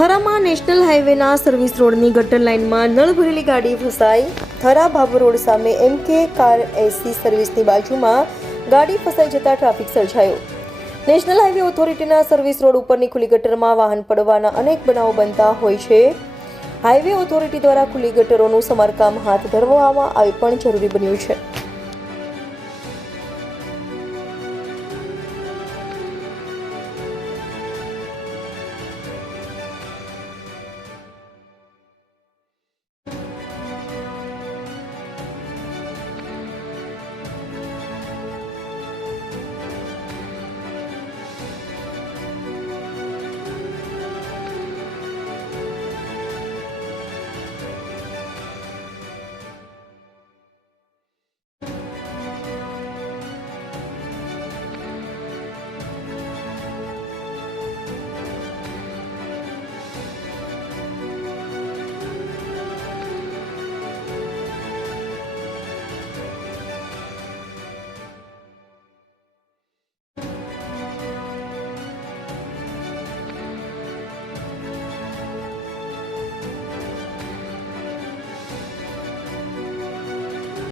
થરામાં national હાઈવેના service રોડની ગટર લાઇનમાં નળ ભરેલી ગાડી ફસાઈ. થરા ભાભર રોડ સામે MK કાર એસી સર્વિસની બાજુમાં ગાડી ફસાઈ જતા ટ્રાફિક સર્જાયો. નેશનલ હાઈવે ઓથોરિટીના સર્વિસ રોડ ઉપરની ખુલ્લી ગટરમાં વાહન પડવાના અનેક બનાવો બનતા હોય છે. હાઈવે ઓથોરિટી દ્વારા ખુલ્લી ગટરોનું સમારકામ હાથ ધરવામાં આવે પણ જરૂરી બન્યું છે.